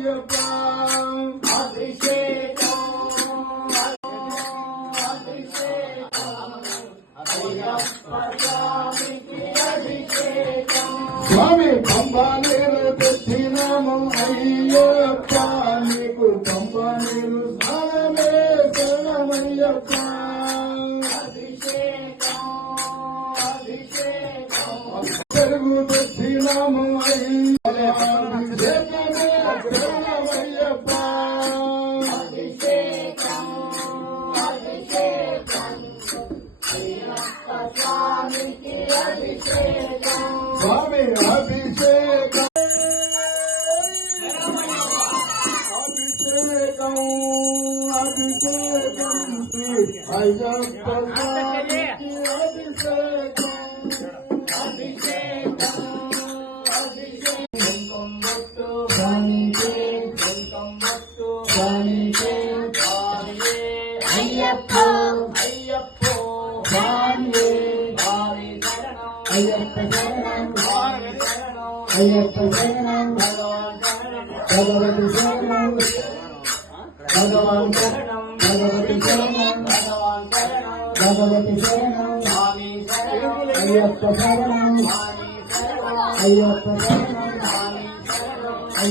అయ్యప్ప అభిషేకం స్వామి పంబానేరు తెచ్చినాము అయ్యప్ప నీకు పంబానేరు స్నానమే శరణమయ్యప్ప చెరుగు తెచ్చినాము అయ్యప్ప శరణమయ్యప్ప స్వామి అభిషేకం అభిషేకం అభిషేకం శ్రీ అయ్యప్ప స్వామికి అభిషేకం అభిషేకం అభిషేకం స్వామికి స్వామికి అయ్యప్ప అయ్యప్ప స్వామి అయ్యప్ప శరణం అయ్యప్ప శరణం భగవతి శరణం భగవాన్ శరణం భగవతి శరణం భగవతి శరణం అయ్యప్ప శరణం అయ్యప్ప శరణం